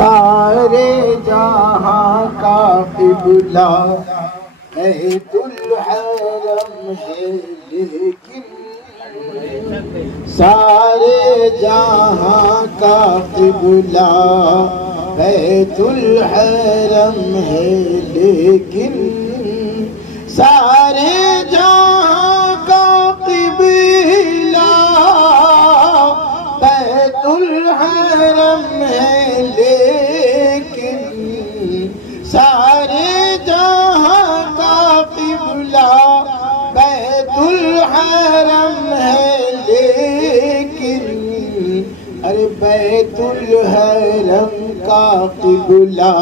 سارے جہاں کا قبلہ بیت الحرم ہے لیکن سارے جہاں کا قبلہ بیت الحرم ہے لیکن سارے جہاں کا قبلہ بیت الحرم ہے لیکن سارے جہاں کا قبلہ بیت الحرم ہے لیکن ارے بیت الحرم کا قبلہ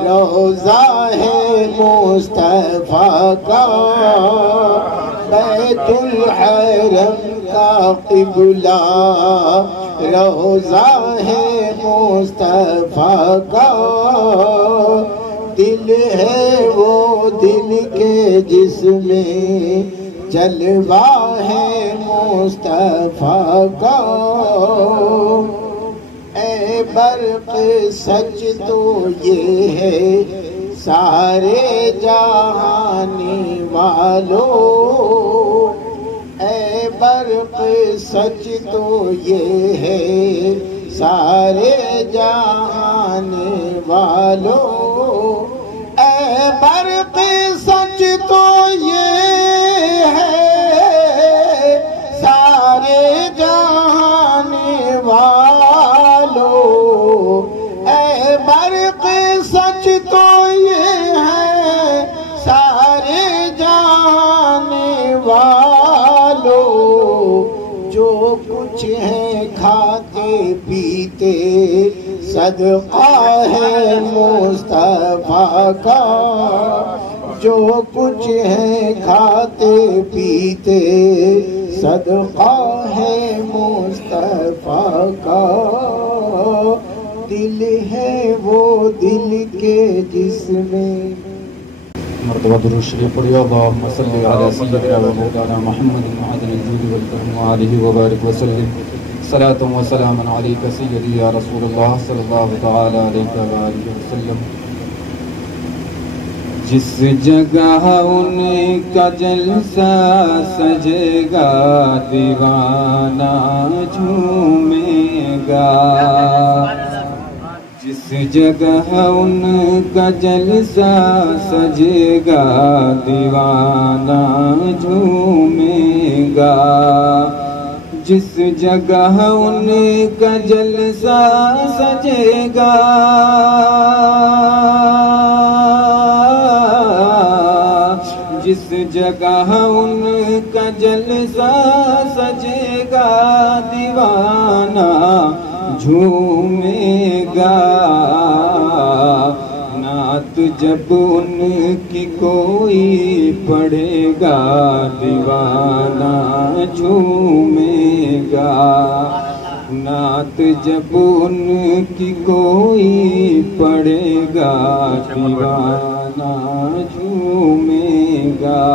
روضہ ہے مصطفیٰ کا بیت الحرم کا قبلہ روضہ ہے مصطفیٰ کا دل ہے وہ دل کے جس میں جلوہ ہے مصطفیٰ کا اے برق سچ تو یہ ہے سارے جہانی والو اے برق سچ تو یہ ہے سارے جہانی والو اے برق سچ تو یہ ہے سارے جہانی والو اے برق سچ تو یہ ہے سارے جہانی والو جو کچھ ہے کھاتے پیتے صدقہ ہے مصطفیٰ کا جو کچھ ہے کھاتے پیتے صدقہ ہے مصطفیٰ کا دل ہے وہ دل کے جس میں مرتبہ درود شریف پڑھیے اللہم صلی علی سیدنا و مولانا محمد معدن الجود والکرم وآلہ وبارک وسلم صلاۃ و سلام علیک سیدی یا رسول اللہ صلی اللہ تعالی علیہ وآلہ وسلم جس جگہ ان کا جلسہ سجے گا دیوانہ جھومے گا جس جگہ ان کا جلسہ سجے گا دیوانہ جھومے گا جس جگہ ان کا جلسہ سجے گا جس جگہ ان کا جلسہ سجے گا دیوانہ جھومے گا نعت جب ان کی کوئی پڑھے گا دیوانہ جھومے گا نعت جب ان کی کوئی پڑھے گا دیوانہ جھومے گا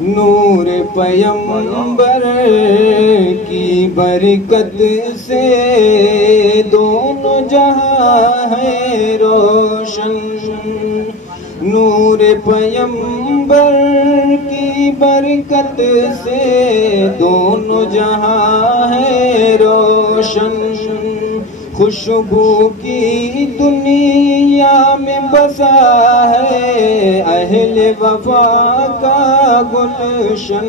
نور پیغمبر کی برکت سے دونوں جہاں ہے روشن نور پیغمبر کی برکت سے دونوں جہاں ہے روشن خوشبو کی دنیا میں بسا ہے اہل وفا کا گلشن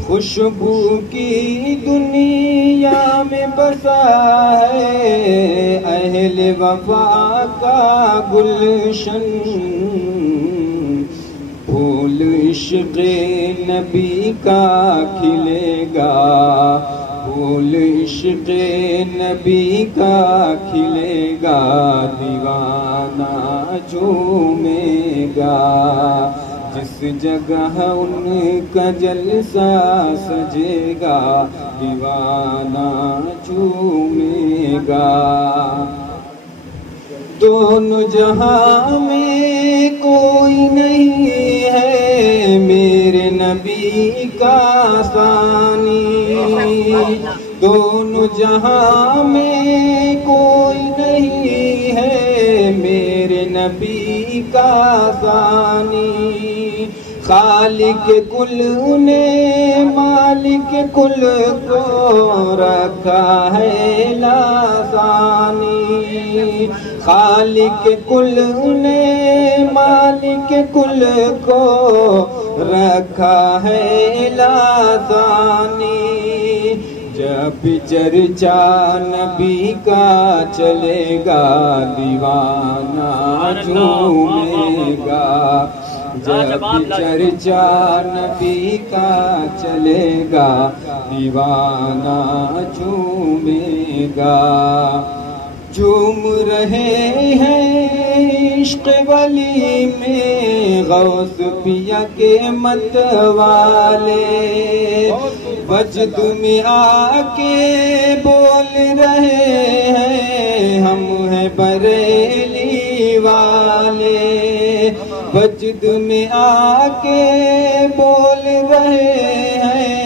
خوشبو کی دنیا میں بسا ہے اہل وفا کا گلشن پھول عشق نبی کا کھلے گا پھول عشق نبی کا کھلے گا دیوانہ جھومے گا جس جگہ ان کا جلسہ سجے گا دیوانہ جھومے گا دونوں جہاں میں کوئی نہیں ہے میرے نبی کا ثانی دونوں جہاں میں کوئی نبی کا ثانی، خالق کل نے مالک کل کو رکھا ہے لاسانی، خالق کل نے مالک کل کو رکھا ہے لاسانی، جب چرچا نبی کا چلے گا دیوانہ جھومے گا، جب چرچا نبی کا چلے گا دیوانہ جھومے گا، جھوم رہے ہیں عشق ولی میں غوث پیا کے مت والے، وجد میں آ کے بول رہے ہیں ہم ہیں بریلی والے، وجد میں آ کے بول رہے ہیں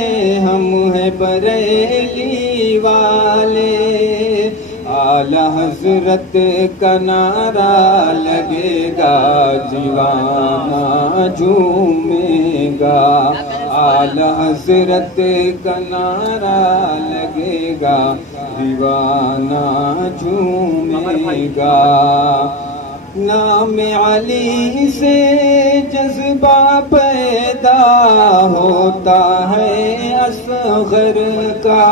ہم ہیں بریلی والے، اعلی حضرت کا نعرہ لگے گا دیوانہ جھومے گا، اعلی حضرت کا نعرہ لگے گا دیوانہ جھومے گا، نام علی سے جذبہ پیدا ہوتا ہے اصغر کا،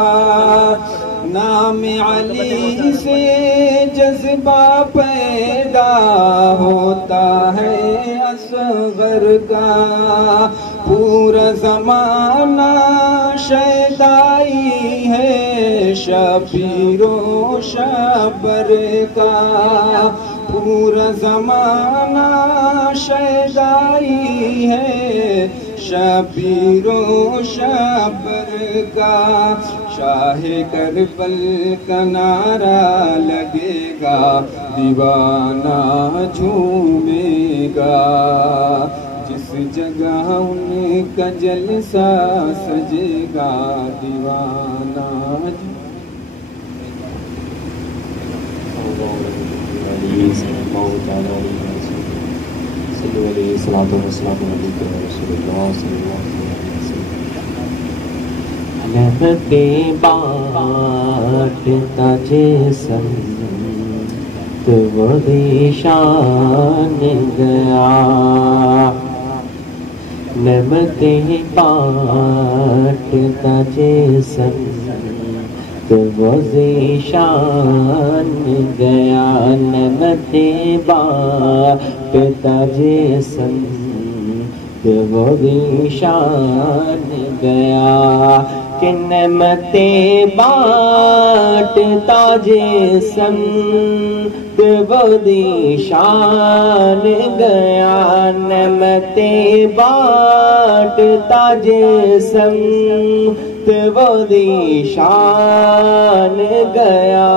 نام علی سے جذبہ پیدا ہوتا ہے اصغر کا، پورا زمانہ شیدائی ہے شبیر و شبر کا، پورا زمانہ شیدائی ہے شبیر و شبر کا، شاہ کربل کا نعرہ لگے گا دیوانہ جھومے گا، جس جگہ ان کا جلسہ سجے گا دیوانہ نعمتیں بانٹتا جسم تو وہ ذیشان گیا، نعمتیں بانٹتا جسم تو وہ ذیشان گیا، نعمتیں بانٹتا جسم تو وہ ذیشان گیا، کہ نعمتیں بانٹتا جسم تو وہ ذیشان گیا، نعمتیں بانٹتا جسم تو وہ ذیشان گیا،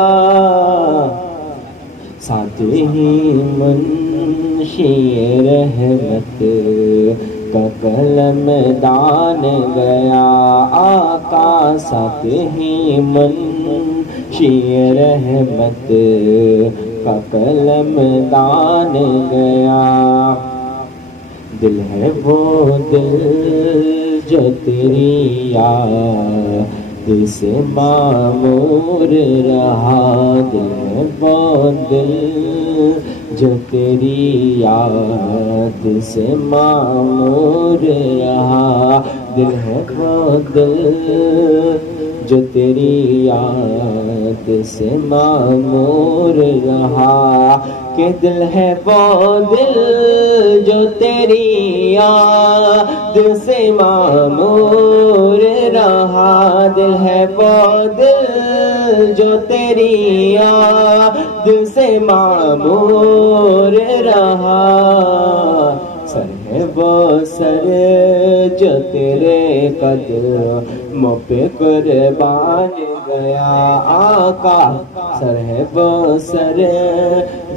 ساتھ ہی منشی رحمت کا قلم دان گیا، آقا ساتھ ہی منشی رحمت کا قلم دان گیا، دل ہے وہ دل جو تیری یاد سے معمور رہا، دل ہے وہ دل جو تیری یاد سے معمور رہا، دل ہے وہ دل جو تیری یاد سے معمور رہا، کہ دل ہے وہ دل جو تیری یاد سے معمور رہا، دل ہے وہ دل جو تیری یاد سے معمور رہا، سر ہے وہ سر جو تیرے قدموں پہ قربان گیا، آقا سر ہے وہ سر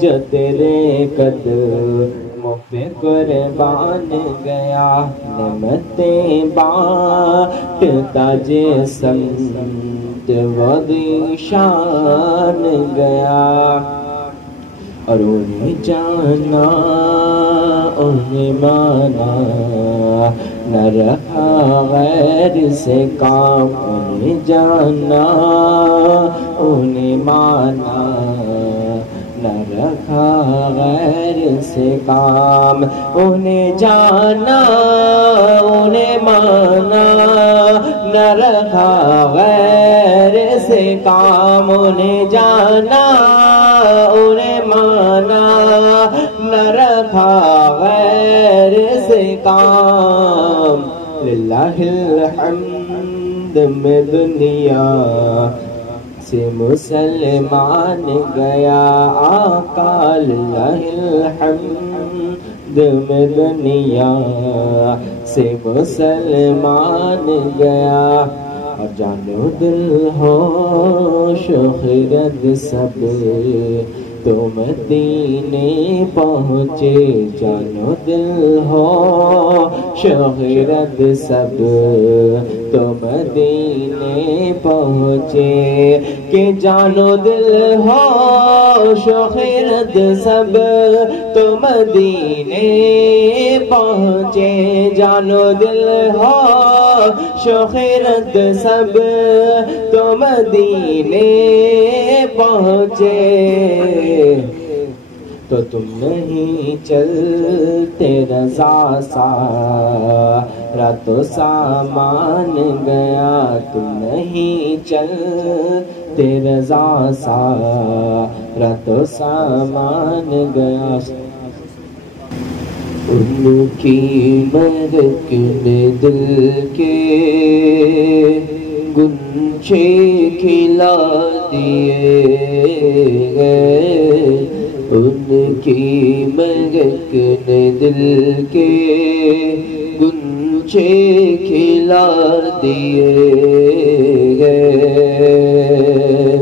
جو تیرے قدموں پہ قربان گیا، نعمتیں بانٹتا جسم تو وہ ذیشان گیا، اور انہیں جانا انہیں مانا، نہ رہا غیر سے کام، انہیں جانا انہیں مانا، نہ رکھا غیر سے کام، انہیں جانا انہیں مانا، نہ رکھا غیر سے کام، انہیں جانا انہیں مانا، نہ رکھا غیر سے کام۔ للہ الحمد میں دنیا سے مسلمان گیا آقا، للہ الحمد میں دنیا سے مسلمان گیا، اور جانو دل ہوش و خرد سب تو مدینے پہنچے، جانو دل ہوش و خرد سب تو مدینے پہنچے، کہ جانو دل ہوش و خرد سب تو مدینے پہنچے، جانو دل ہوش و خرد سب تو مدینے پہنچے، تو تم نہیں چلتے رضا سارا تو سامان گیا، تم نہیں چلتے رضا سارا تو سامان گیا، ان کی مہک نے دل کے گنچے کھلا دیے گئے، ان کی مہک نے دل کے گنچے کھلا دیے گئے،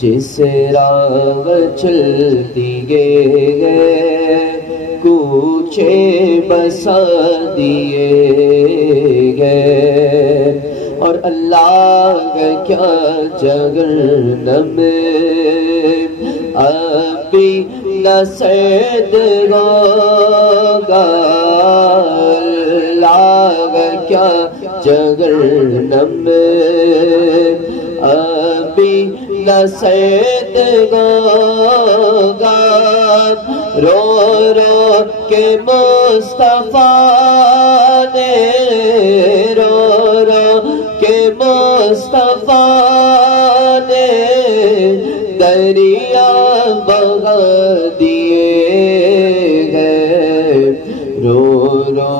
جس راہ چل دیے گئے کوچے بسا دیے گئے، اور اللہ کا کیا جگرنم اب بھی نہ سید ہوگا، اللہ کا کیا جگرنم اب بھی نہ سید ہوگا، رو رو کے مصطفیٰ نے، رو رو کے مصطفیٰ نے دریا بہا دیے گئے، رو رو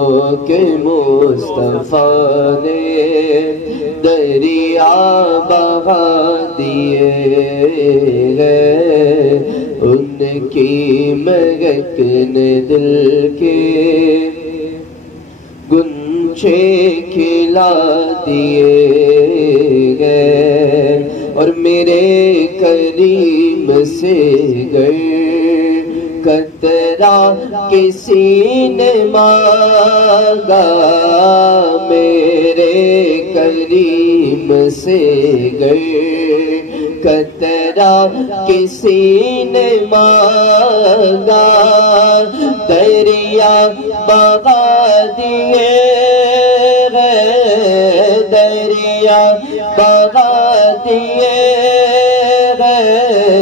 کے مصطفیٰ نے دریا بہا دیے گئے، ان کی مہک نے دل کے گنچے کھلا دیے گئے، اور میرے کریم سے گر قطرہ کسی نے مانگا، میرے کریم سے گر قطرہ کسی نے مانگا، دریا بہا دیے گئے، دریا بہا دیے گئے،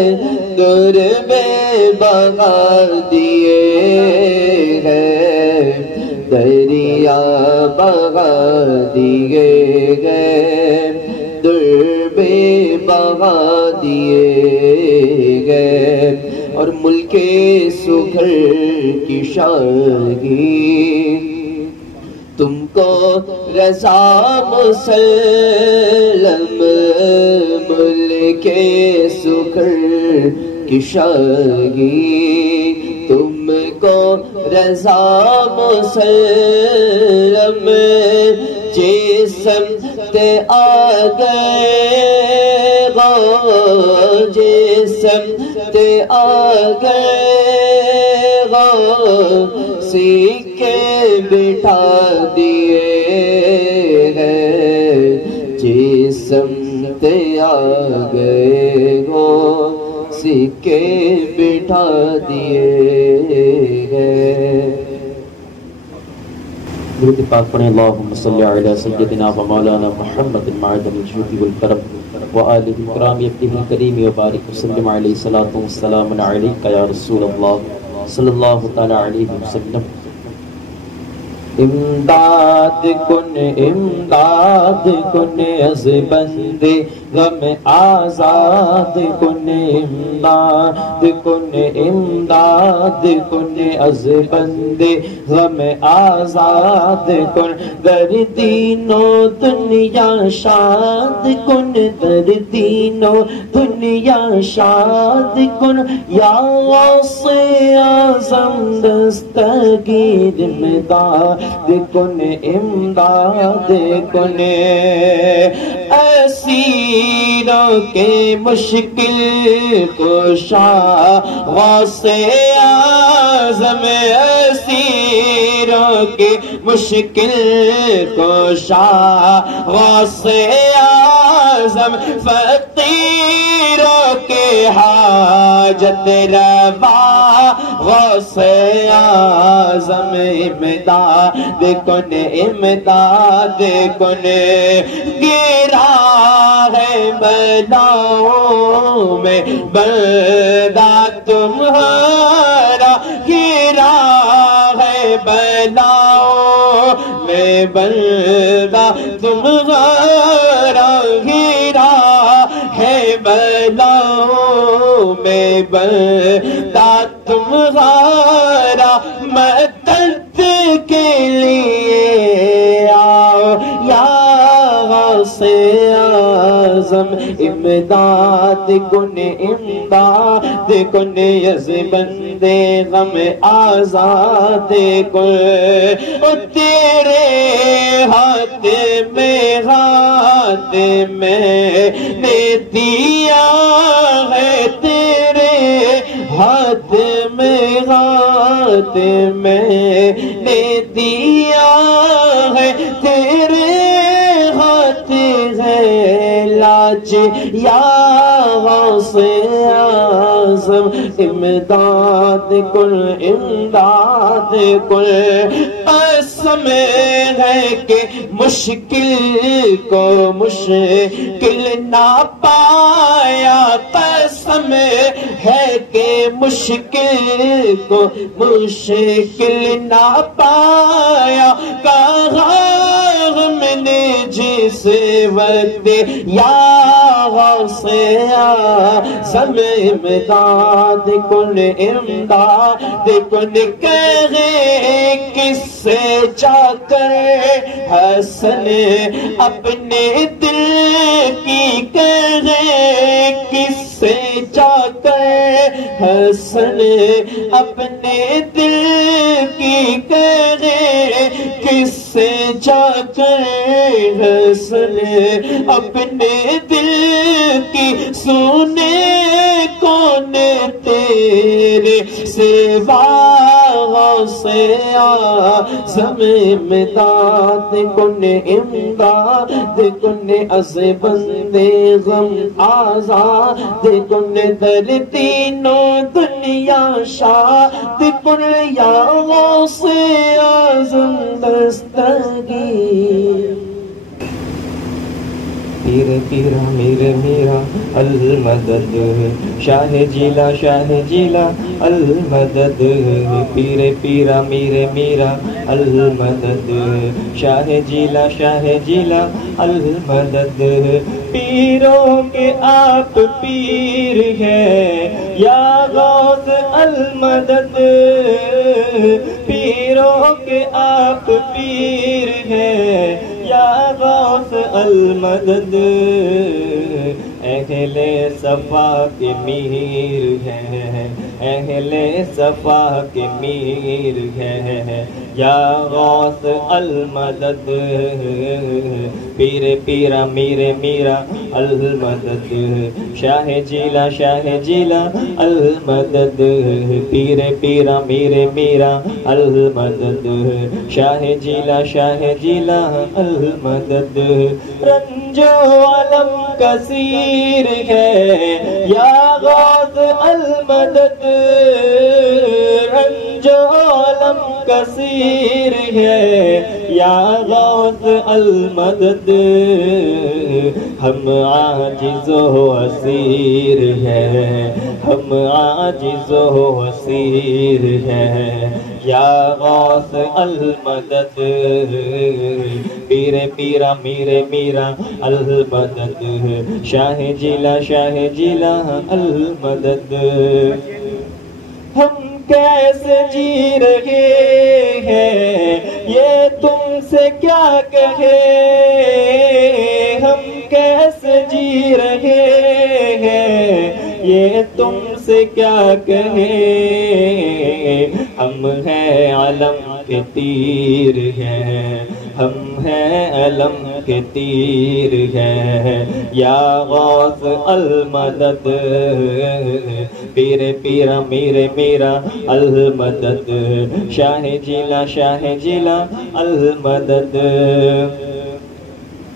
در میں بہا دیے گئے، دریا بہا دیے گئے، در بہا دیے گئے، اور ملک سگھر کی شاہی تم کو رضا مسلم، ملک سگھر کی شاہی تم کو رضا مسلم، جسم تے آ گئے گو، جسم تے آ گئے گو، سیکھے بٹھا دیے گئے، جسم تے آ گئے گو، کے بٹھا دیے ہیں۔ درود پاک پڑھیں، اللہم صلی علی سیدنا و مولانا محمد معدن الجود والکرم وآلہ الکرام ابنہ الکریم وبارک وسلم علیہ الصلاۃ والسلام علیک یا رسول اللہ صلی اللہ تعالی علیہ وسلم۔ امداد کن از بندے غم آزاد کن، امداد کن از بندے غم آزاد کن، در دین و دنیا شاد کن، در دین و دنیا شاد کن، یا غوث اعظم دستگیر امداد کن، امداد کن، اسیروں کے مشکل کشا غوث اعظم، اسیروں کے مشکل کشا غوث اعظم، فقیروں کے حاجت روا غوث اعظم، امداد کن، امداد کن، گرا ہے بلاؤں میں بندہ تمہارا، گرا ہے بلاؤں میں بندہ تمہارا، گرا ہے بلاؤں میں بندہ تمہارا، مدد کے لیے آؤ یا غوث اعظم، امداد کن، امداد کن، از بندے غم آزاد کن، او تیرے ہاتھ میں، ہاتھ میں نے دیا ہے، تیرے ہاتھ میں، ہاتھ میں نے دیا ہے، تیرے ہاتھ ہے لاج یا غوث اعظم، امداد کن، امداد کن، قسم ہے کہ مشکل کو مشکل نہ پایا، قسم ہے کہ مشکل کو مشکل نہ پایا، کہا ہم نے جس وقت یا غوث اعظم، امداد کن، امداد کن، کہے کس سے جا کر حسن اپنے دل کی، کہے کس سے جا کر حسن اپنے دل کی، کہے کس سے جا کر حسن اپنے دل کی، سونے کون تیرے سوا غوث اعظم، امداد کن، امداد کن، از بندے غم آزاد کن، در دین و دنیا شاد کن، یا غوث اعظم دستگیر۔ پیر پیرا میرے میرا المدد، شاہ جیلا شاہ جیلا المدد، پیر پیرا میرے میرا المدد، شاہ جیلا المدد، پیروں کے آپ پیر ہیں یا غوث المدد، پیروں کے آپ پیر ہیں یا غوث المدد، اہل صفا کے میر ہے، اہل صفا کے میر ہے، یا غوث المدد پیر پیرا میرے میرا المدد شاہ جیلا المدد پیر پیرا میرے میرا المدد شاہ جیلا المدد رنج و علم کثیر ہے یا غوث المدد رنج و علم کثیر ہے یا غوث المدد ہم عاجز و اسیر ہے ہم عاجز و اسیر ہے یا غوث المدد پیر پیرا میرے میرا المدد شاہ جیلا المدد ہم کیسے جی رہے ہیں یہ تم سے کیا کہے ہم کیسے جی رہے ہیں یہ تم سے کیا کہے ہم ہیں علم کے تیر ہیں ہم ہیں علم کے تیر ہیں یا غوث المدد پیر پیرا میرے میرا المدد شاہ جیلا المدد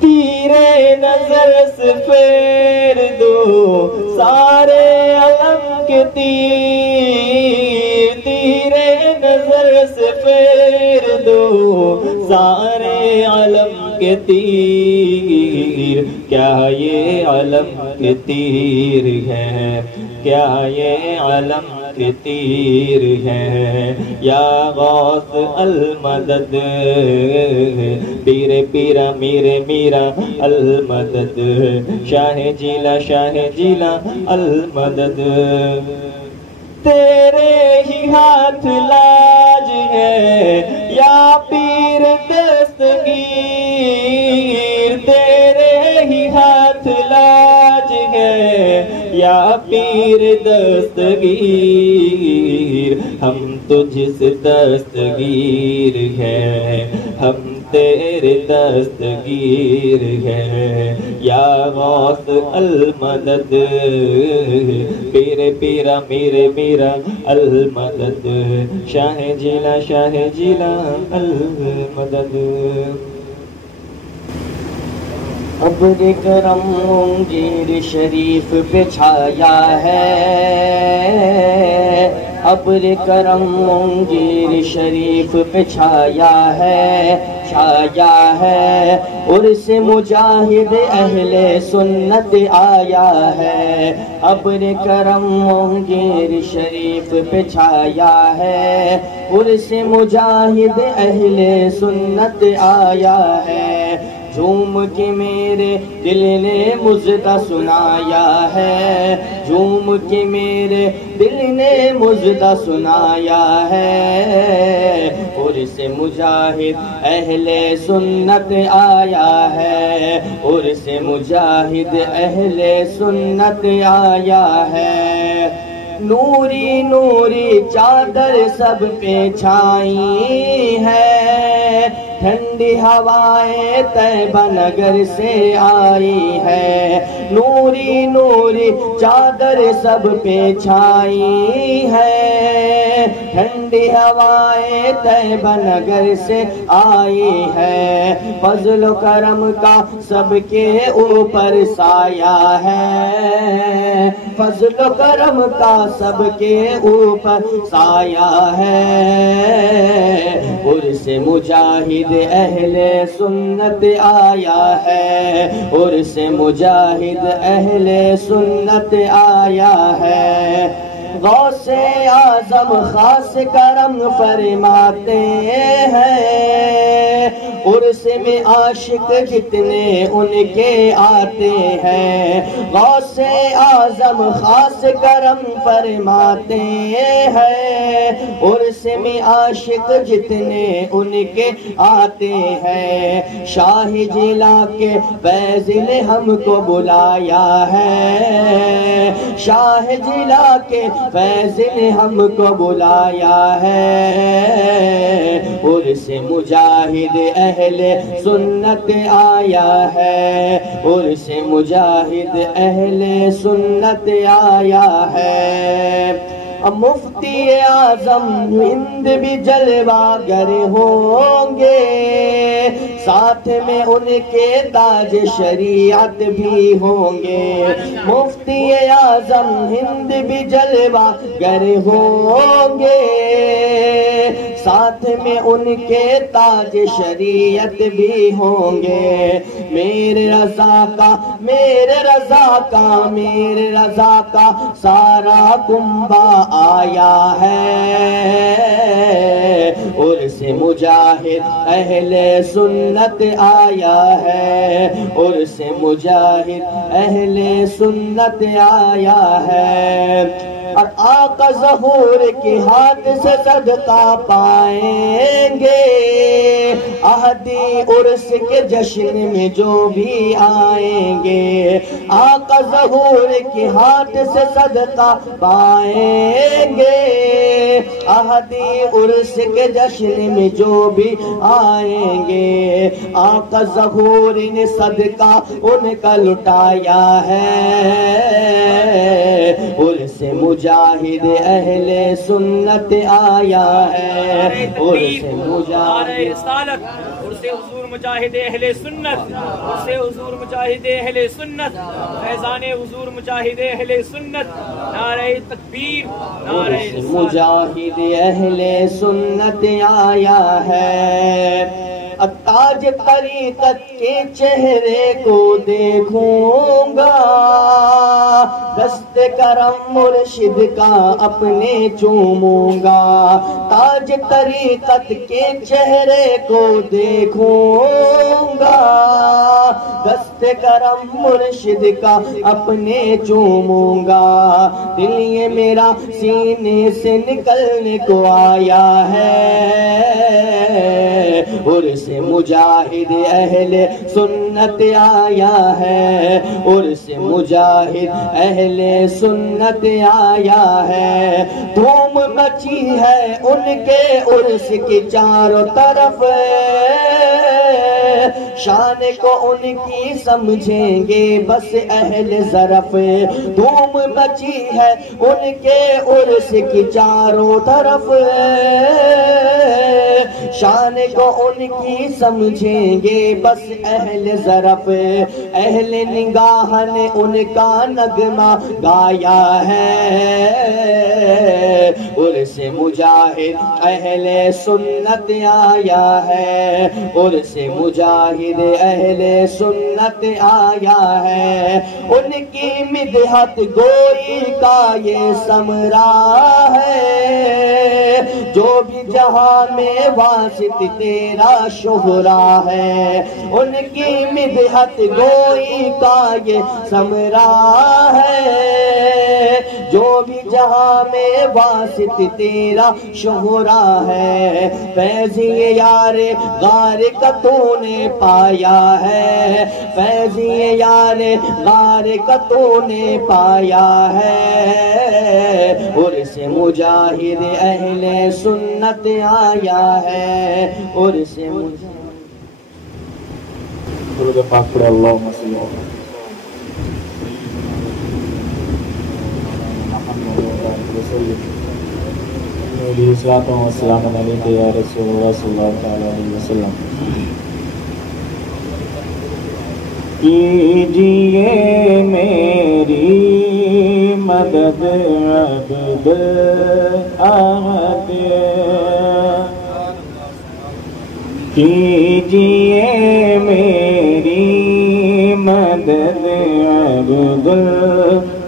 تیرے نظر سے پھیر دو سارے علم کے تیر تیرے نظر سے پھیر دو سارے علم کے تیر کیا یہ علم کے تیر ہے کیا یہ علم کے تیر ہے یا غوث المدد پیر پیرا میرے میرا المدد شاہ جیلا المدد تیرے ہی ہاتھ لاج ہے یا پیر دستگیر تیرے ہی ہاتھ لاج ہے یا پیر دستگیر ہم تجھ سے دستگیر ہیں ہم تیرے دستگیر ہیں یا غوث المدد پیر پیرا میرے میرا المدد شاہ جیلا المدد ابر کرم منگیر شریف پہ چھایا ہے ابر کرم منگیر شریف پہ چھایا ہے عرس مجاہد اہل سنت آیا ہے ابر کرم منگیر شریف پہ چھایا ہے عرس مجاہد اہل سنت آیا ہے جھوم کے میرے دل نے مژدہ سنایا ہے جھوم کے میرے دل نے مژدہ سنایا ہے عرس مجاہد اہل سنت آیا ہے عرس مجاہد اہل سنت آیا ہے نوری نوری چادر سب پہ چھائی ہے ٹھنڈی ہوائیں طیبہ نگر سے آئی ہے نوری نوری چادر سب پہ چھائی ہے ٹھنڈی ہوائیں طیبہ نگر سے آئی ہے فضل و کرم کا سب کے اوپر سایہ ہے فضل و کرم کا سب کے اوپر سایہ ہے عرس مجاہد اہل سنت آیا ہے عرس مجاہد اہل سنت آیا ہے غوث اعظم خاص کرم فرماتے ہیں عرس میں عاشق جتنے ان کے آتے ہیں غوث اعظم خاص کرم فرماتے ہیں عرس میں عاشق جتنے ان کے آتے ہیں شاہ جیلا کے فیض نے ہم کو بلایا ہے شاہ جیلا کے فیض نے ہم کو بلایا ہے، عرس مجاہد اہل سنت آیا ہے، عرس مجاہد اہل سنت آیا ہے۔ مفتی اعظم ہند بھی جلوہ گر ہوں گے، ساتھ میں ان کے تاج شریعت بھی ہوں گے۔ مفتی اعظم ہند بھی جلوہ گر ہوں گے، ساتھ میں ان کے تاج شریعت بھی ہوں گے۔ میرے رضا کا میرے رضا کا میرے رضا کا سارا کنبہ آیا ہے، عرس مجاہد اہل سنت آیا ہے، عرس مجاہد اہل سنت آیا ہے۔ اور آقا ظہور کے ہاتھ سے صدقہ پائیں گے، اہدی عرس کے جشن میں جو بھی آئیں گے، آقا ظہور کے ہاتھ سے صدقہ پائیں گے، اہدی عرس کے جشن میں جو بھی آئیں گے۔ آقا ظہور نے صدقہ ان کا لٹایا ہے، عرس مجاہد اہل سنت آیا ہے، عرس مجاہد رسالت، عرس حضور مجاہد اہل سنت، عرس حضور مجاہد اہل سنت، فیضان حضور مجاہد اہل سنت، نعرہ تکبیر، نعرہ عرس مجاہد اہل سنت آیا ہے۔ تاج طریقت کے چہرے کو دیکھوں گا، دست کرم مرشد کا اپنے چوموں گا، تاج طریقت کے چہرے کو دیکھوں گا، دست کرم مرشد کا اپنے چوموں گا۔ دل یہ میرا سینے سے نکلنے کو آیا ہے، عرس مجاہد اہل سنت آیا ہے، عرس مجاہد اہل سنت آیا ہے۔ دھوم مچی ہے ان کے عرس کی چاروں طرف، شان کو ان کی سمجھیں گے بس اہل ظرف۔ دھوم مچی ہے ان کے عرس کی چاروں طرف، شان کو ان کی سمجھیں گے بس اہل ظرف۔ اہل نگاہ نے ان کا نغمہ گایا ہے، عرس مجاہد اہل سنت آیا ہے، عرس مجاہد اہل سنت آیا ہے۔ ان کی مدحت گوئی کا یہ ثمرہ ہے، جو بھی جہاں میں واسط تیرا شہرا ہے۔ ان کی مدحت گوئی کا یہ ثمرہ ہے، جو بھی جہاں میں واسط تیرا شہرا ہے۔ فیضی یار غار کا تو نے پایا ہے، فیضی یار غار کا تو نے پایا ہے، عرس مجاہد اہل سنت آیا ہے، عرس مجاہد۔ درود پاک پڑھے، اللہم صلی اللہ علیہ وسلم، السلام علیکم یا رسول اللہ صلی اللہ علیہ وسلم۔ کیجئے میری مدد عبد احد، کیجئے میری مدد عبد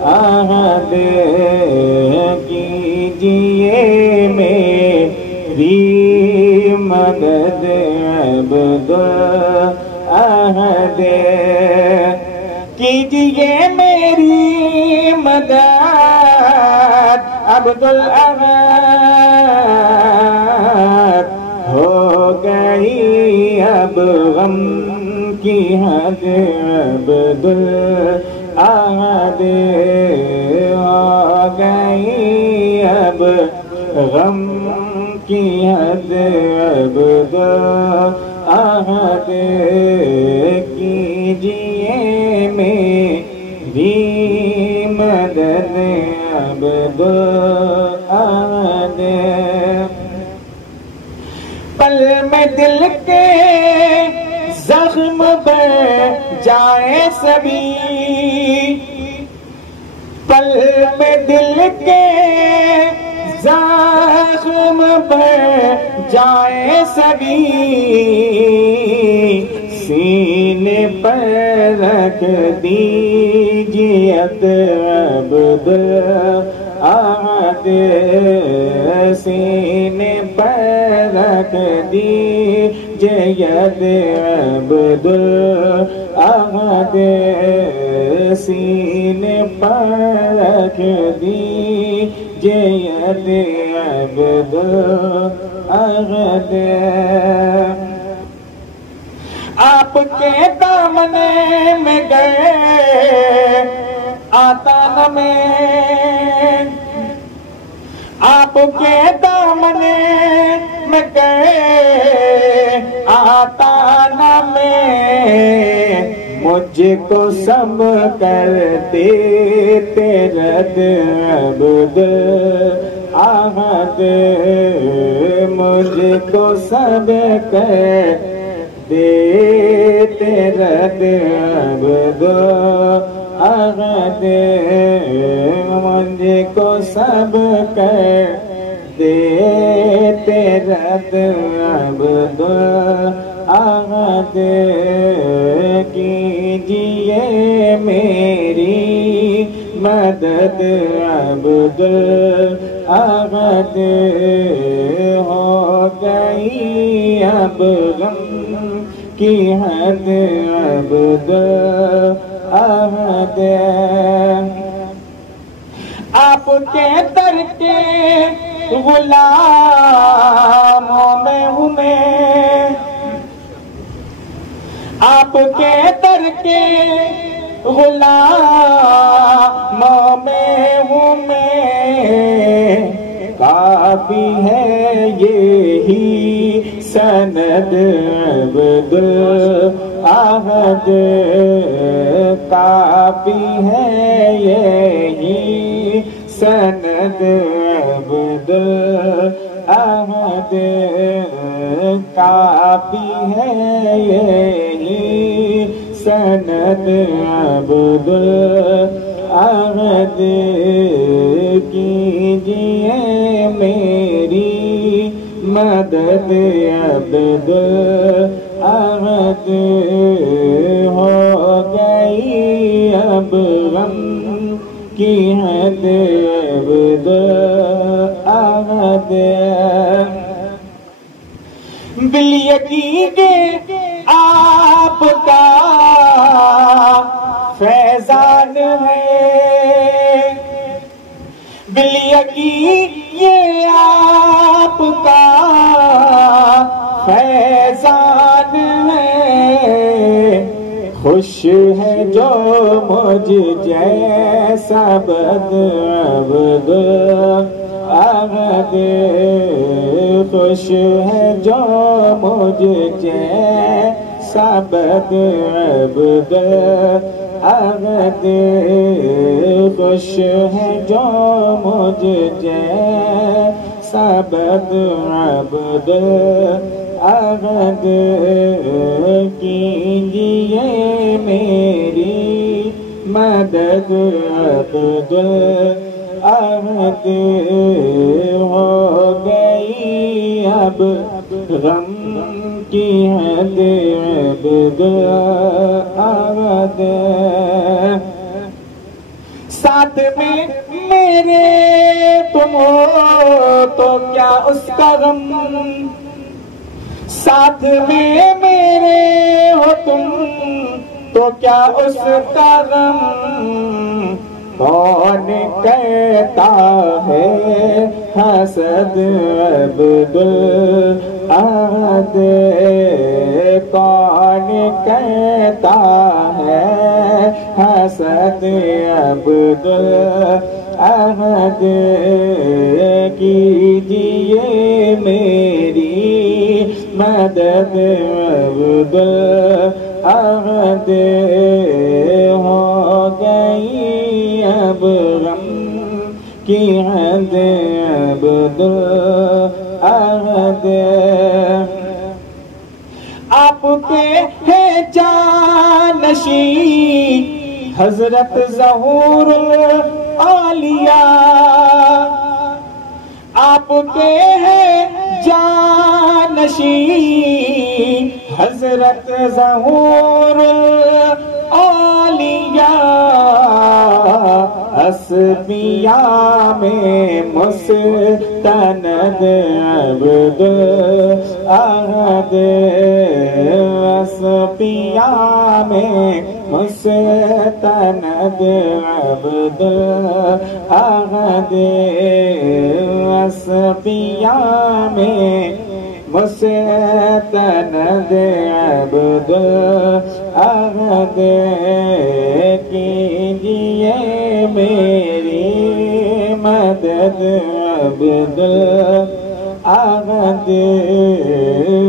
احد، کیجئے میری مدد عبد احد، کیجئے میری مدد عبد الاحد، ہو گئی اب غم کی حد عبد الاحد، ہو گئی اب غم کی حد عبد احد کیجیے میری مدد عبد احد پل میں دل کے زخم بڑھ جائے سبھی پل میں دل کے زخم بڑھ جائے سبھی سینے پر رکھ دیجیے عبد احد سینے پر رکھ دیجیے عبد احد سینے پر رکھ دیجیے عبد احد آپ کے دامنے میں گئے آتا نہ میں آپ کے دامنے میں گئے آتا نہ میں مجھ کو سب کر دیتے رد عبد احد مجھ کو سب کر دیتے رد عبد احد مجھ کو سب کر دیتے رد عبد احد کیجیے میری مدد عبد احد ہو گئی اب غم کی حد عبد احد آپ کے در کے غلاموں میں ہوں میں آپ کے در کے غلاموں میں ہوں میں کافی ہے یہی سند عبد احد کافی ہے یہی سند عبد احد کافی ہے یہی سند عبد احد کیجیے میری مدد عبد احد ہو گئی اب غم کی حد عبد احد بالیقین آپ کا فیضان ہے بالیقین یہ آپ کا فیضان ہے خوش ہے جو مجھ جیسا بد عبد احد خوش ہے جو مجھ جیسا بد عبد احد خوش ہے جو مجھ جیسا بد عبد احد کیجیے میری مدد عبد احد ہو گئی اب غم کی حد عبد احد ساتھ میں میرے تم ہو تو کیا اس کا غم ساتھ میں میرے ہو تم تو کیا اس کا غم کون کہتا ہے حسد عبد احد کون کہتا ہے حسد عبد احد کیجیے میری مدد عبد الاحد ہو گئی اب غم کی حد عبد الاحد آپ کے ہیں جانشی حضرت ظہور الاولیاء آپ کے ہیں جانشی حضرت ظہور الاولیاء اسبیاء میں مستند عبد الاحد اسبیاء میں مستند عبد الاحد اسبیاء میں مستند عبد الاحد کیجیے میری مدد عبد الاحد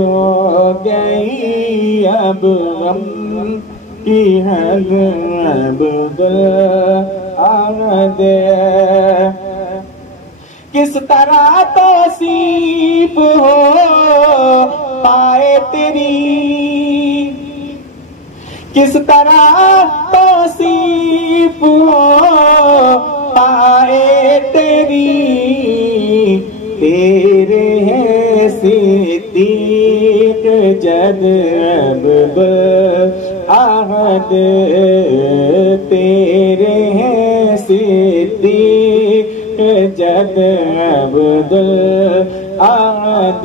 ہو گئی اب غم کی حد عبد الاحد کس طرح توصیف ہو پائے تیری کس طرح توصیف ہو پائے تیری تیرے ہیں صدیق جد عبد الاحد تیرے ہیں صدیق جد عبد الاحد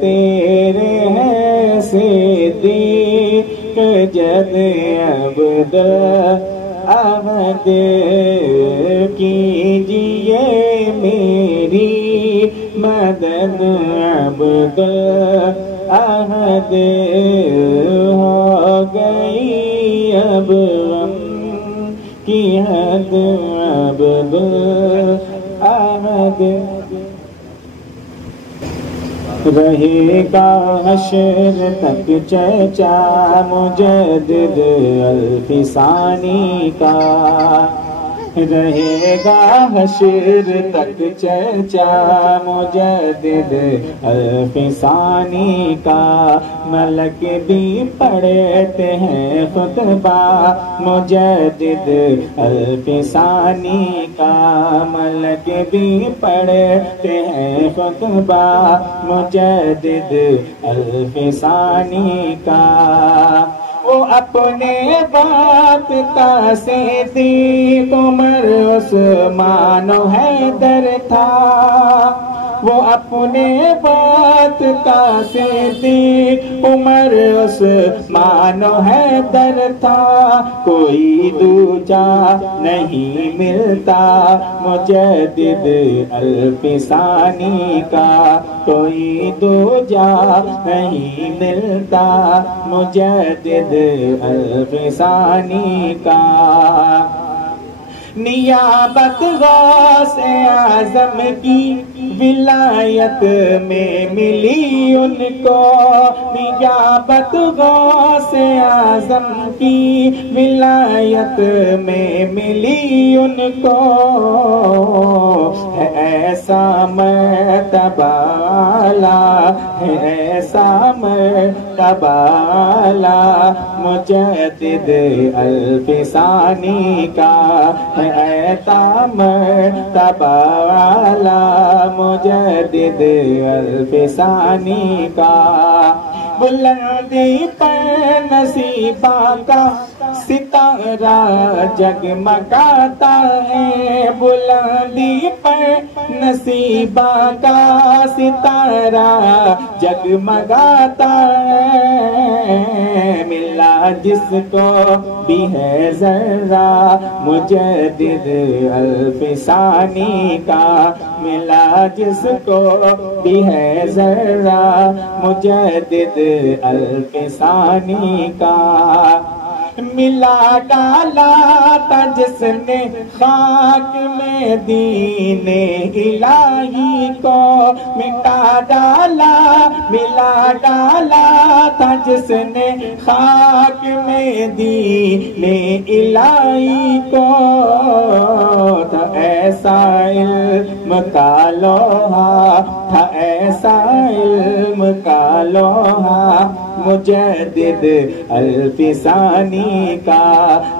تیرے ہیں صدیق جد عبد الاحد کیجیے میری مدد عبد الاحد ہو گئی اب غم کی حد عبد الاحد رہے گا حشر تک چرچا مجدد الفسانی کا رہے گا حشر تک چرچا مجدد الفسانی کا ملک بھی پڑھتے ہیں خطبہ مجدد الفسانی کا ملک بھی پڑھتے ہیں خطبہ مجدد الفسانی کا وہ اپنے بات کا صدیق عمر عثمان و حیدر تھا وہ اپنے بات کا صدیق عمر عثمان و حیدر تھا کوئی دوجا نہیں ملتا مجدد الفسانی کا کوئی دوجا نہیں ملتا مجدد الفسانی کا نیابت غوث اعظم کی ولایت میں ملی ان کو نیابت غوث اعظم کی ولایت میں ملی ان کو ہے ایسا مرتبہ ہے ایسا مرتبہ مجدد الفسانی کا ایسا مرتبہ مجدد الفسانی کا بلندی پر نصیبہ کا ستارہ جگمگاتا ہے بلندی پر نصیبہ کا ستارہ جگمگاتا ہے ملا جس کو بھی ہے ذرہ مجدد الفسانی کا ملا جس کو بھی ہے ذرہ مجدد الفسانی کا ملا ڈالا تھا جس نے خاک میں دین الہی کو مٹا ڈالا، ملا ڈالا تھا جس نے خاک میں دین الہی کو، تھا ایسا علم کا لوحہ، تھا ایسا علم کا لوحہ مجدد الفسانی کا،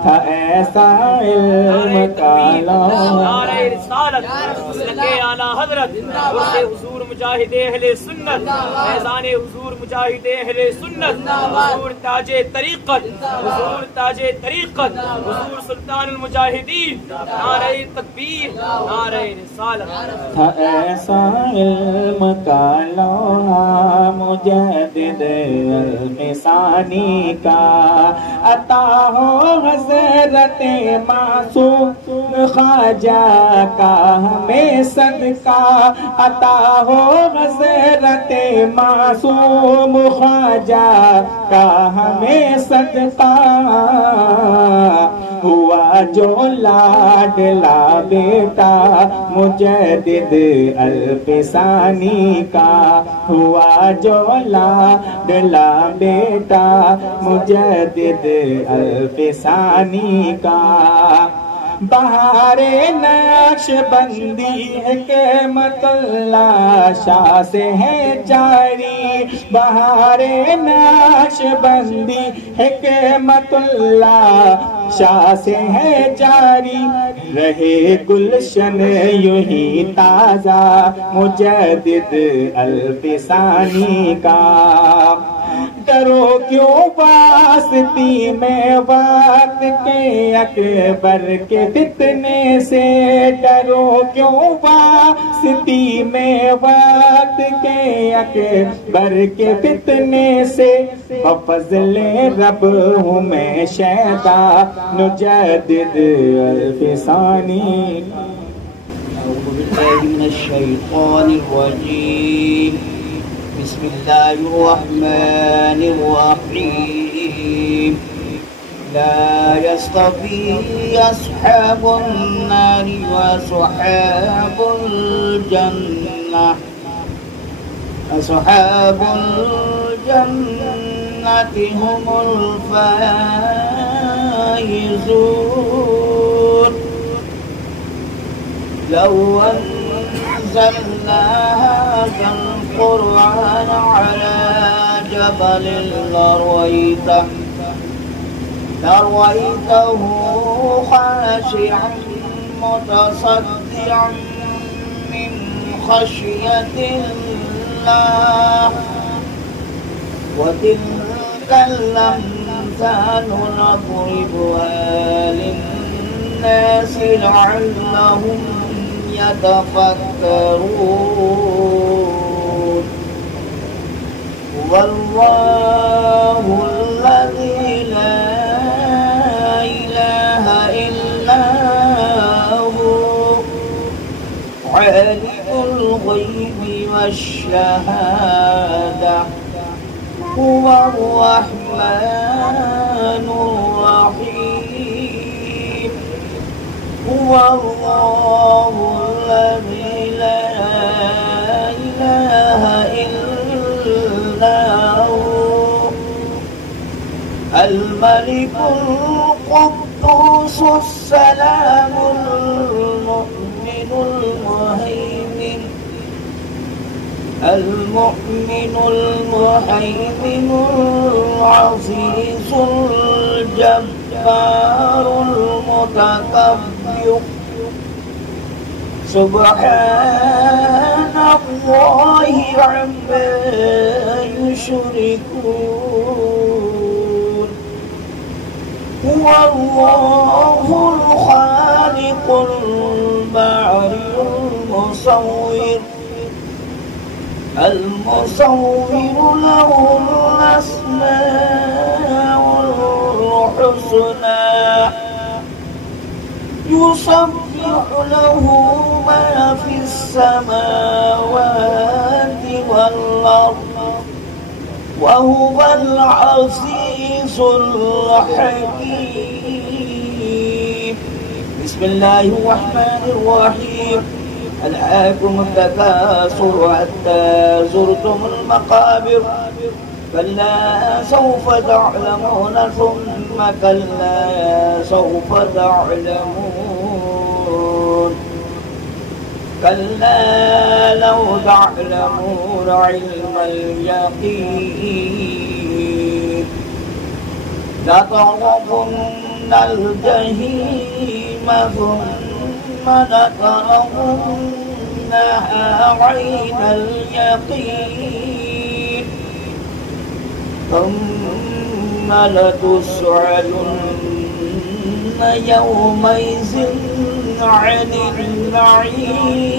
تھا ایسا علم کا لوحہ۔ نعرہ رسالت، مسلک اعلیٰ حضرت، عرص حضور مجاہد اہل سنت، فیضان حضور مجاہد اہل سنت، حضور تاج طریقت، حضور تاج طریقت، حضور سلطان المجاہدین، نعرہ تکبیر، نعرہ رسالت۔ تھا ایسا علم کا لوحہ مجدد الفسانی کا، عطا ہو حضرت معصوم خواجہ کا ہمیں صدقہ، عطا ہو حضرت معصوم خواجہ کا ہمیں صدقہ، ہوا جو لاڈلا بیٹا مجدد الفسانی کا، ہوا جو لاڈلا بیٹا مجدد الفسانی کا، بہار نقش بندی حکمت اللہ شاہ سے ہے جاری، بہار نقش بندی حکمت اللہ شاہ سے ہے جاری، رہے گلشن یوں ہی تازہ مجدد الفسانی کا، ڈرو کیوں واسطی میں وقت کے اکبر کے فتنے سے، ڈرو کیوں واسطی میں وقت کے اکبر کے فتنے سے، بفضل رب ہوں میں شیدا مجدد الفسانی۔ أعوذ بالله من الشيطان الرجيم، بسم الله الرحمن الرحيم، لا يستوي أصحاب النار وأصحاب الجنة، أصحاب الجنة هم الفائزون، لو أنزلنا هذا القرآن على جبل لرأيته خاشعا متصدعا من خشية الله، وتلك الأمثال نضربها للناس لعلهم يتفكرون، والله الذي لا إله إلا هو عالم الغيب والشهادة، هو الرحمن الرحيم، هو الله الذي لا إله إلا هو الملك القدوس السلام المؤمن المهيمن العزيز الجبار المتكبر، سبحان الله عما يشركون، هو الله الخالق البارئ المصور له الأسماء الحسنى، يسبح له ما في السماوات والأرض، وهو العزيز الحكيم. بسم الله الرحمن الرحيم. ألهاكم التكاثر حتى زرتم المقابر كلا سوف تعلمون ثم كلا سوف تعلمون كلا لو تعلمون علم اليقين لترون الجحيم ثم لترونها عين اليقين ثم لتسألن يومئذ عن النعيم.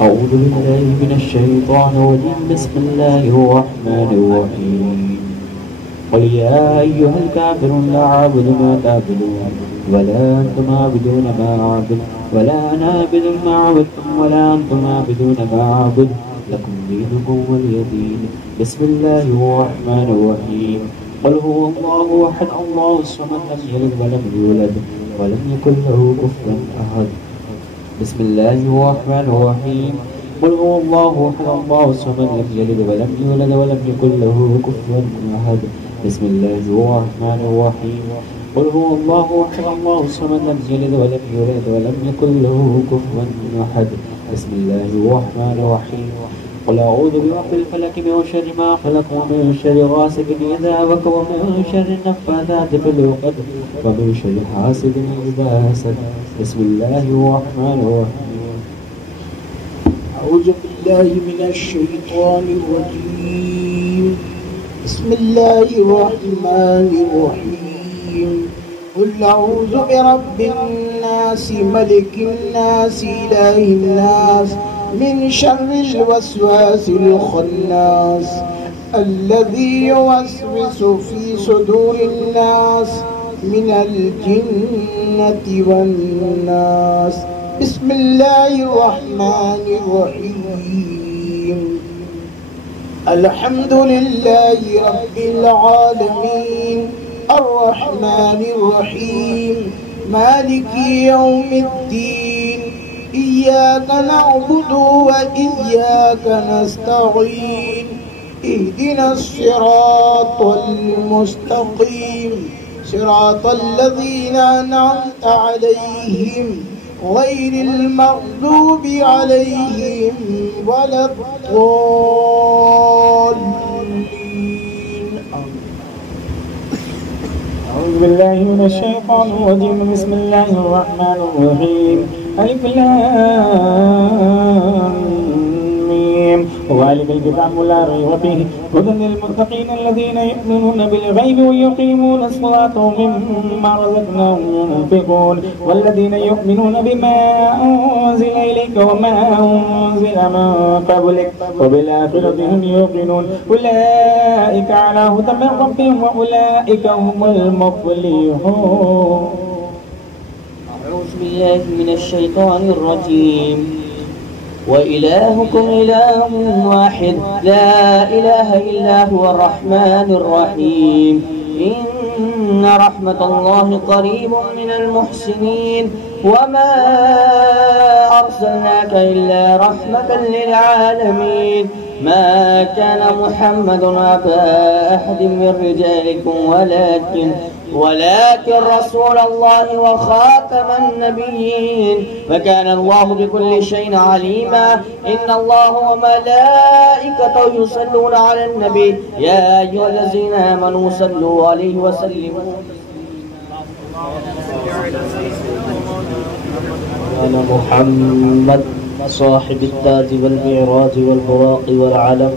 أعوذ بالله من الشيطان الرجيم. بسم الله الرحمن الرحيم. قل يا أيها الكافرون لا أعبد ما تعبدون ولا أنتم عابدون ما أعبد ولا أنا عابد ما عبدتم ولا أنتم عابدون ما أعبد لكم دينكم ولي دين. بسم الله الرحمن الرحيم. قل هو الله أحد الله الصمد لم يلد ولم يولد ولم يكن له كفوا أحد. بسم الله الرحمن الرحيم. قل هو الله أحد الله الصمد لم يلد ولم يولد ولم يكن له كفوا أحد. بسم الله الرحمن الرحيم. قل هو الله أحد الله الصمد لم يلد ولم يولد ولم يكن له كفوا أحد. بسم الله الرحمن الرحيم. قل أعوذ برب الفلك من شر ما خلق ومن شر غاسق إذا وقب ومن شر النفاثات في العقد ومن شر حاسد إذا حسد. بسم الله الرحمن الرحيم. أعوذ بالله من الشيطان الرجيم. بسم الله الرحمن الرحيم. قل أعوذ برب الناس ملك الناس إله الناس من شر الوسواس الخناس الذي يوسوس في صدور الناس من الجنة والناس. بسم الله الرحمن الرحيم. الحمد لله رب العالمين الرحمن الرحيم مالك يوم الدين إياك نعبد وإياك نستعين اهدنا الصراط المستقيم صراط الذين أنعمت عليهم غير المغضوب عليهم ولا الضالين. أعوذ بالله من الشيطان الرجيم. بسم الله الرحمن الرحيم. ألف لام ميم. ذلك الكتاب لا ريب فيه هدى للمتقين الذين يؤمنون بالغيب ويقيمون الصلاة ومما رزقناهم ينفقون والذين يؤمنون بما أنزل إليك وما أنزل من قبلك وبالآخرة هم يوقنون أولئك على هدى من ربهم وأولئك هم المفلحون. أعوذ بالله من الشيطان الرجيم. وإلهكم إله واحد لا إله إلا هو الرحمن الرحيم. إن رحمة الله قريب من المحسنين وما أرسلناك إلا رحمة للعالمين. ما كان محمد أبا أحد من رجالكم ولكن رسول الله وخاتم النبيين وكان الله بكل شيء عليما. إن الله وملائكته يصلون على النبي يا أيها الذين آمنوا صلوا عليه وسلموا. أنا محمد صاحب التاج والمعراج والبراق والعلم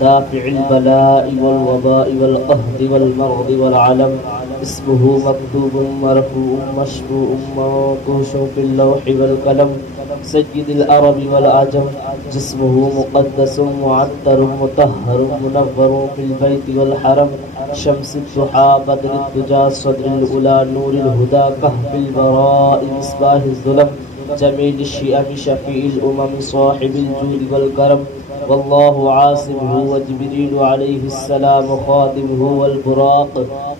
دافع البلاء والوباء والقهد والمرض والعلم. اسمه مكتوب مرفوع مشفوع منقوش في اللوح والقلم. سيد العرب والعجم. جسمه مقدس معطر مطهر منور في البيت والحرم. شمس الضحى بدر الدجى صدر الأولى نور الهدى كهف البراء مصباح الظلم. جميل الشيم شفيع الأمم صاحب الجود والكرم. والله عاصمه وجبريل عليه السلام خادمه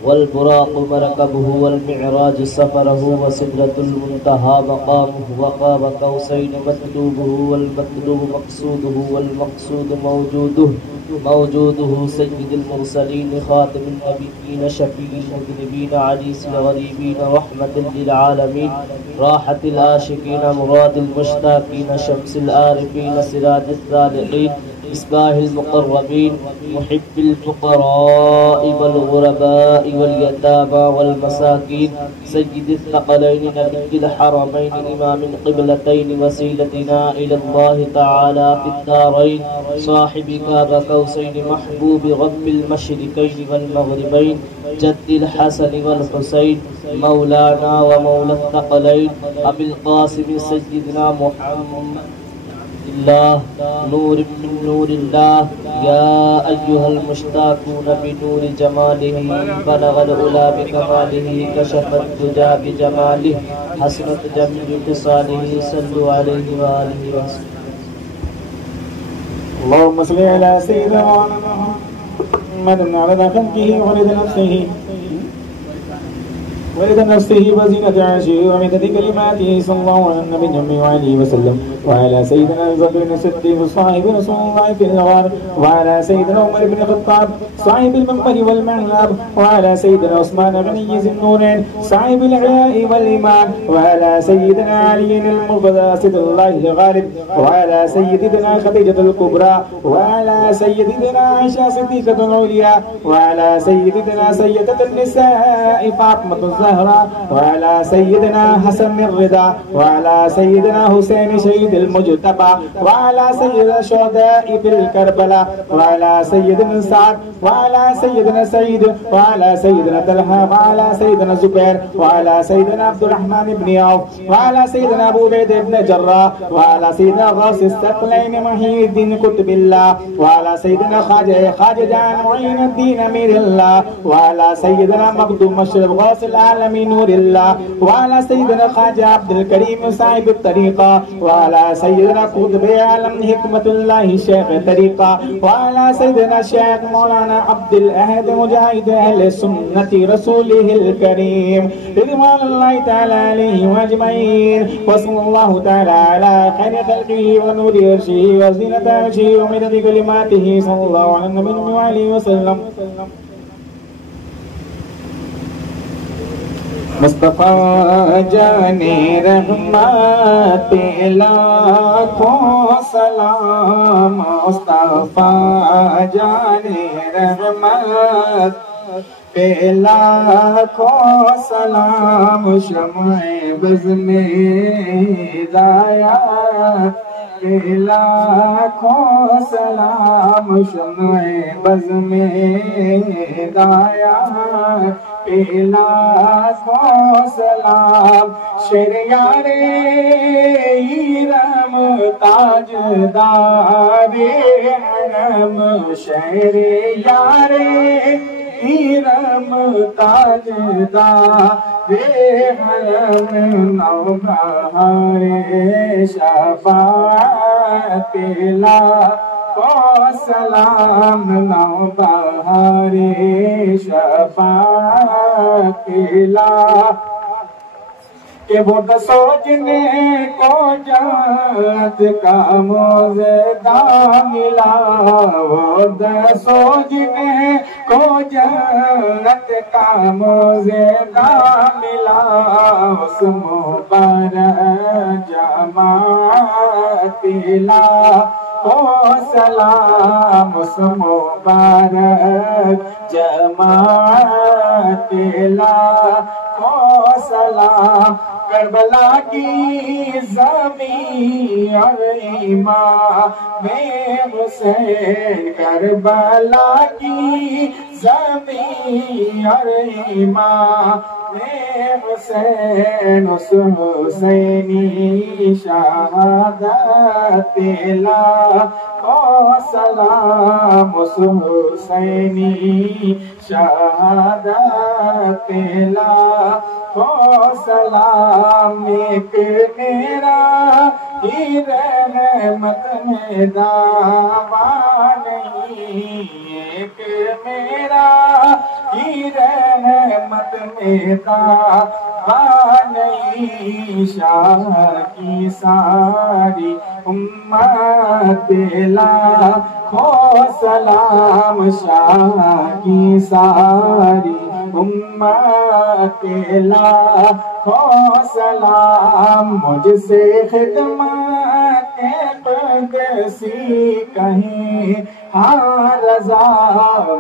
والبراق مركبه والمعراج سفره وسدرة المنتهى مقامه وقاب قوسين مطلوبه والمطلوب مقصوده والمقصود موجوده سيد المرسلين خاتم النبيين شفيع المذنبين عريس الغريبين رحمة للعالمين راحة العاشقين مراد المشتاقين شمس العارفين سراج الصالحين مصباح المقربين محب الفقراء والغرباء واليتامى والمساكين سيد الثقلين نبي الحرمين إمام القبلتين وسيلتنا إلى الله تعالى في الدارين صاحب كاب قوسين محبوب رب المشرقين والمغربين جد الحسن والحسين مولانا ومولى الثقلين أبي القاسم سيدنا محمد الله نور من نور الله يا أيها المشتاقون بنور جماله بلغ العلا بكماله كشف الدجى بجماله حسنت جميع خصاله صلوا عليه وآله وسلم. اللهم صل على سيدنا محمد عدد خلقه ورد نفسه وزينة عرشه ومدد كلماته صلى الله على النبي وعليه وسلم وعلى سيدنا أبي بكر الصديق صاحب رسول الله في الغار وعلى سيدنا عمر بن الخطاب صاحب المنبر والمحراب وعلى سيدنا عثمان بن ذي النورين صاحب العلاء والإيمان وعلى سيدنا علي المرتضى أسد الله الغالب وعلى سيدنا خديجة الكبرى وعلى سيدنا عائشة صديقة العليا وعلى سيدنا سيدة النساء فاطمة الزهراء وعلى سيدنا حسن الرضا وعلى سيدنا حسين شهيد المجتبى وعلى سيدنا الشهداء في الكربلاء وعلى سيدنا سعد وعلى سيدنا سعيد وعلى سيدنا طلحة وعلى سيدنا زبير وعلى سيدنا عبد الرحمن بن عوف وعلى سيدنا أبو عبيدة بن جراح وعلى سيدنا غوث الثقلين محي الدين قطب الله وعلى سيدنا خواجة جان معين الدين أمير الله وعلى سيدنا مخدوم مشرف غوث العالمين نور الله وعلى سيدنا خواجة عبد الكريم صاحب الطريقة وعلى سيدنا قطب عالم حكمة الله شيخ الطريقة وعلى سيدنا الشيخ مولانا عبد الأحد مجاهد أهل سنة رسوله الكريم رضوان الله تعالى عليه أجمعين وصلى الله تعالى على خير خلقه ونور عرشه وزينة عرشه ومدد كلماته صلى الله على النبي وعليه وسلم. مصطفیٰ جانے رحمت لاکھوں سلام مصطفیٰ جانے رحمت پہ لاکھوں سلام شمع بز میں ہدایت پہ لاکھوں سلام شمع بز میں ہدایت پہ لاکھوں سلام شریعت ایرم تاجدار حرم شریعت ایرم تاجدار حرم نوبہار شفاعت لاکھوں سلام نوبہار شفاعت لاکھوں کہ وہ دسو جنہیں کو جنت کا موزدہ ملا وہ دسو جنہیں کو جنت کا موزدہ ملا اس مبارک جماعت لاکھوں سلام اس مبارک جماعت لاکھوں سلام کربلا کی زمین اور امام حسین کربلا کی زمین اور امام حسین اس حسینی شہادت لاکھوں سلام اس حسینی شہادت لاکھوں سلام ایک میرا ہی رحمت میں دعویٰ نہیں، ایک میرا ہی رحمت میں دعویٰ نہیں، شاہ کی ساری امت لاکھوں سلام، شاہ کی ساری امت لاکھوں سلام، مجھ سے خدمت قدسی کہیں ہاں رضا،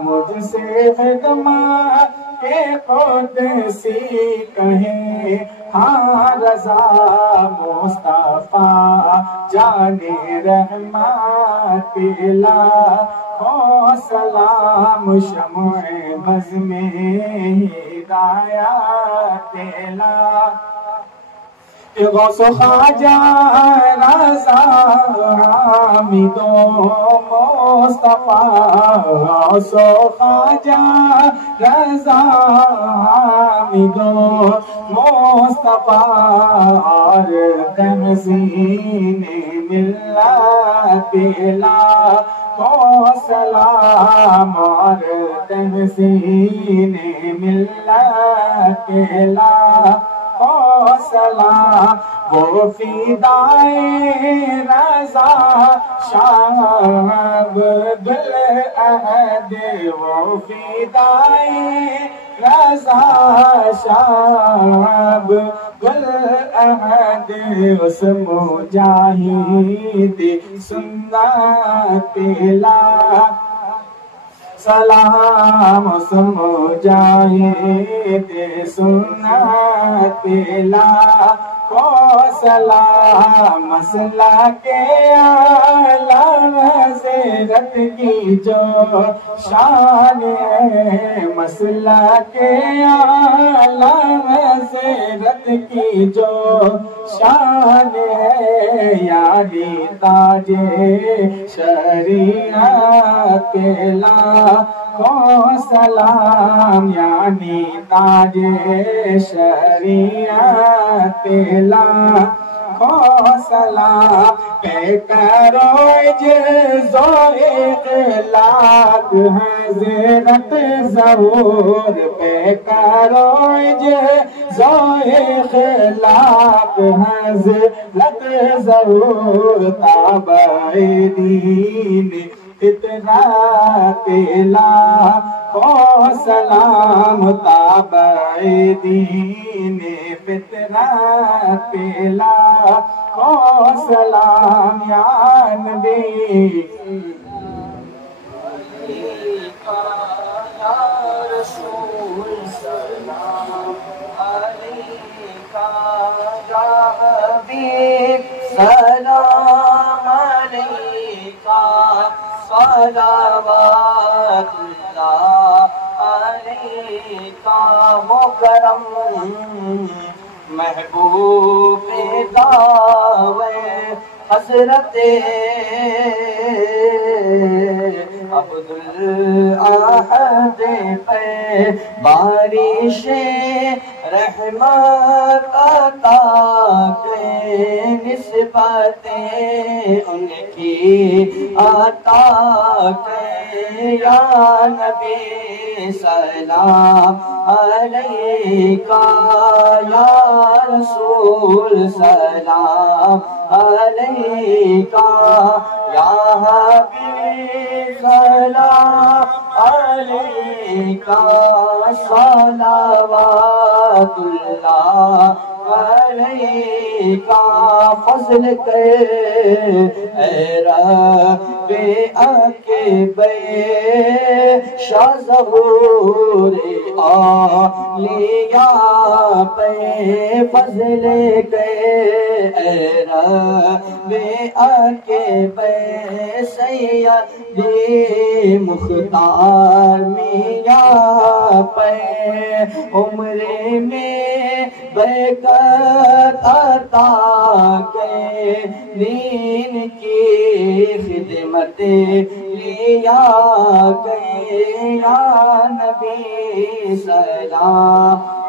مجھ سے خدمت قدسی کہیں ہاں رضا، مصطفیٰ جان رحمت لاکھوں سلام، شمع بز میں ہدایت غوث و خواجہ رضا حامد و مصطفیٰ، غوث و خواجہ رضا حامد و مصطفیٰ، اور تمزین ملت لاکھوں سلام، اور تمزین ملت لاکھوں سلام، وہ فدائے رضا شاہ عبدالاحد، وہ فدائے رضا شاہ عبدالاحد، اس مجاہد سنت سلام، اس مجاہد سنت لاکھوں سلام، مسلک اعلیٰ حضرت کی جو شان ہے، مسلک اعلیٰ حضرت کی جو شان ہے، یعنی تاج شریعت لاکھوں سلام، یعنی تاج شریعت لاکھوں سلام، پیکر عجز و اخلاق حضرت ظہور، پیکر عجز و اخلاق حضرت ظہور، تابع دین فطرت لاکھوں سلام، تابع دین فطرت لاکھوں سلام، یا نبی یا رسول سلام علیکہ، یا حبیب سلام علیکہ، صلوات اللہ علیکہ، مکرم محبوب دعوے حضرت عبدالاحد پہ بارش رحمت عطا کے، نسبتیں ان کی عطا کے، یا نبی سلام علیکہ، یا رسول سلام علیکہ، یا حبیب سلام علیکہ، صلوات اللہ علیکہ، فضل کے اے رب اکبر شاہ ظہور اولیاء پہ، فضل کے اے رب اکبر سیدی مختار میاں پہ، عمر میں برکت عطا کے، دین کی خدمت لیا گئے، یا نبی سلام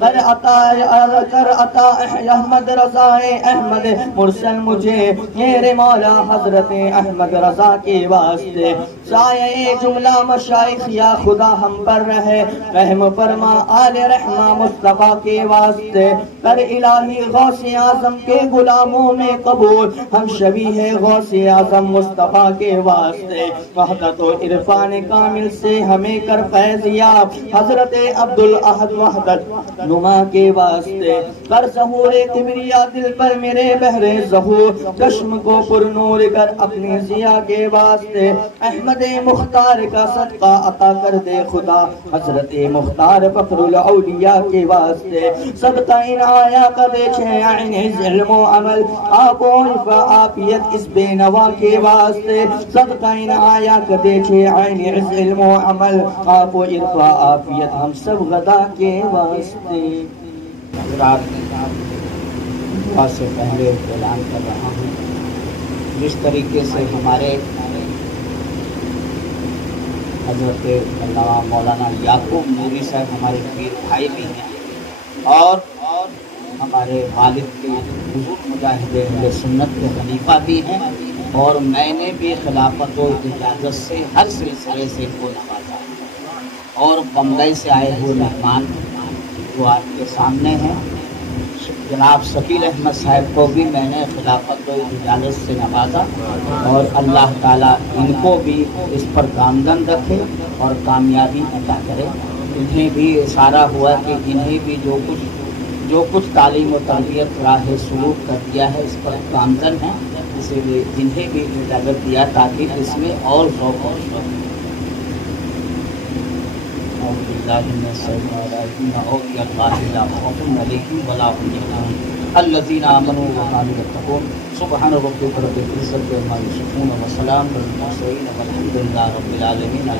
کر عطا احمد رضا احمد مرسل مجھے میرے مولا حضرت احمد رضا کے واسطے سایہ جملہ مشائخ یا خدا ہم پر رہے رحم فرما آل رحمہ مصطفیٰ کے واسطے کر الہی غوث اعظم کے غلاموں میں قبول ہم شبیہ غوث اعظم مصطفیٰ کے واسطے وحدت و عرفان کامل سے ہمیں کر فیض یاب حضرت عبدالاحد وحدت نما کے واسطے کر ظہور کبریا دل پر میرے بحر ظہور چشم کو پر نور کر اپنی ضیا کے واسطے احمد مختار کا صدقہ عطا کر دے خدا حضرت مختار فخر الاولیاء کے واسطے صدقہ ان آیا کا دے چھے عین علم و عمل آپ و عرفہ آفیت اس بے نوا کے واسطے صدقہ ان آیا کا دے چھے عین علم و عمل آپ و عرفہ آفیت ہم سب غدا کے واسطے. حضرات دعا سے پہلے اعلان کر رہا ہوں جس طریقے سے ہمارے حضرت علامہ مولانا یعقوب نوری صاحب ہمارے پیر بھائی بھی ہیں اور ہمارے والد کے بزرگ مجاہد اہل سنت کے خلیفہ بھی ہیں اور میں نے بھی خلافت و اجازت سے ہر سلسلے سے ان کو نوازا اور بمبئی سے آئے ہوئے مہمان جو آپ کے سامنے ہیں جناب شکیل احمد صاحب کو بھی میں نے خلافت و اجازت سے نوازا اور اللہ تعالیٰ ان کو بھی اس پر گامزن رکھے اور کامیابی عطا کرے. انہیں بھی اشارہ ہوا کہ انہیں بھی جو کچھ تعلیم و تربیت راہ سلوک کر دیا ہے اس پر گامزن ہے اسی لیے انہیں بھی اجازت دیا تاکہ اس میں اور ذوق اور شوق الذين آمنوا وكانوا يتقون سبحان ربك رب العزة عما يصفون وسلام على المرسلين والحمد لله رب العالمين.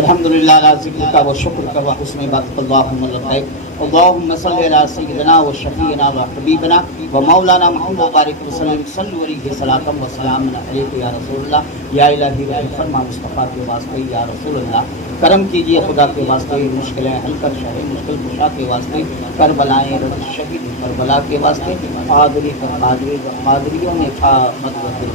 الحمدللہ علی ذکرک و شکرک و حسن عبادت اللہم لبیک اللہم صلی علی سیدنا و شفیعنا و حبیبنا و مولانا محمد بارک وسلم صلی علیہ صلاۃ و سلام علیک یا رسول اللہ یا الہی رحم فرما مصطفیٰ کے واسطے یا رسول اللہ کرم کیجئے خدا کے واسطے مشکلیں حل کر شہر مشکل کشا کے واسطے کربلائیں رض شہید کربلا کے واسطے قادریوں نے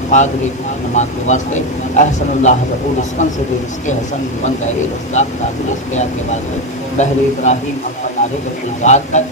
قادری نماز کے واسطے احسن اللہ حضرت رسکن سے دے رزق حسن بند ہے رزاق قادر اسقیا کے واسطے بحر ابراہیم نارے گزار کر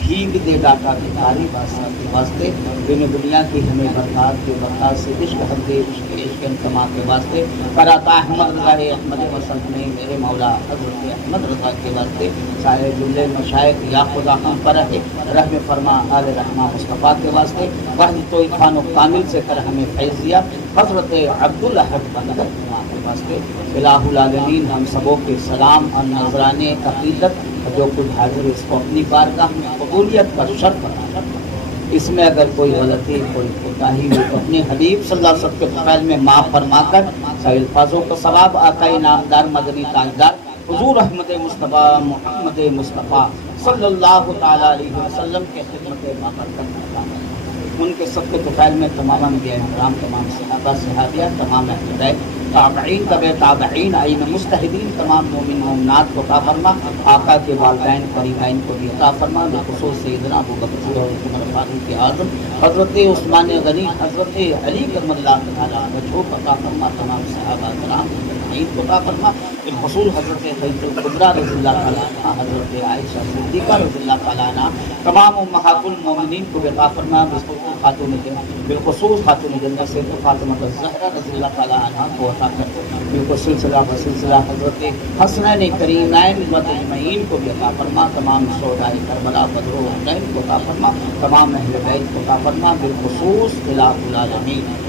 بھیگ دے داتا کی تاری بادشاہ کے واسطے دن دنیا کی ہمیں برکات کے برکات سے عشق حد عشق انتما کے واسطے کراتا احمد رضا احمد وسلم نے میرے مولا حضرت احمد رضا کے واسطے سارے جملے مشائخ یا خدا ہم پر ہے رحم فرما آل رحمہ مصطفیٰ کے واسطے وحدت و عرفان و کامل سے کر ہمیں فیض دیا حضرت عبدالاحد کے واسطے الہ العالمین ہم سبوں کے سلام اور نذرانے عقیدت جو کچھ حاضر اس کو اپنی بارگاہ میں قبولیت کا شرط بنا اس میں اگر کوئی غلطی کوئی کوتاہی ہو تو اپنے حبیب صلی اللہ علیہ وسلم کے فضائل میں معاف فرما کر صحیح الفاظوں کو ثواب آقا نامدار مدنی تاجدار حضور احمد مصطفیٰ محمد مصطفیٰ صلی اللہ تعالی علیہ وسلم کے خدمت بابرکت کرتا ان کے سب کے طفیل میں تمام انبیاء کرام تمام صحابہ صحابیہ تمام اہل تابعین تبع تابعین آئین مستحدین تمام مومن مومنات کو عطا فرما آقا کے والدین قریبین کو بھی عطا فرما بخصوص سیدنا ابو بکر اور عمر فاروق اعظم حضرت عثمان غنی حضرت علی کرم اللہ تعالیٰ وجہہ کو عطا فرما تمام صحابہ کرام کو عطا فرما بالخصوص حضرت خدیجہ کبریٰ رضی اللہ تعالیٰ عنہ حضرت عائشہ صدیقہ رضی اللہ تعالیٰ عنہ تمام امہات المومنین کو عطا فرما بالخصوص خاتون جنت سے فاطمہ الزہرا رضی اللہ تعالیٰ عنہ کو عطا کر بالخصوص سلسلہ بسلسلہ حضرت حسنین کریمین اجمعین کو بھی عطا فرما تمام شہداء کربلا بدر و حنین کو عطا فرما تمام اہل بیت کو عطا فرما بالخصوص الہ العالمین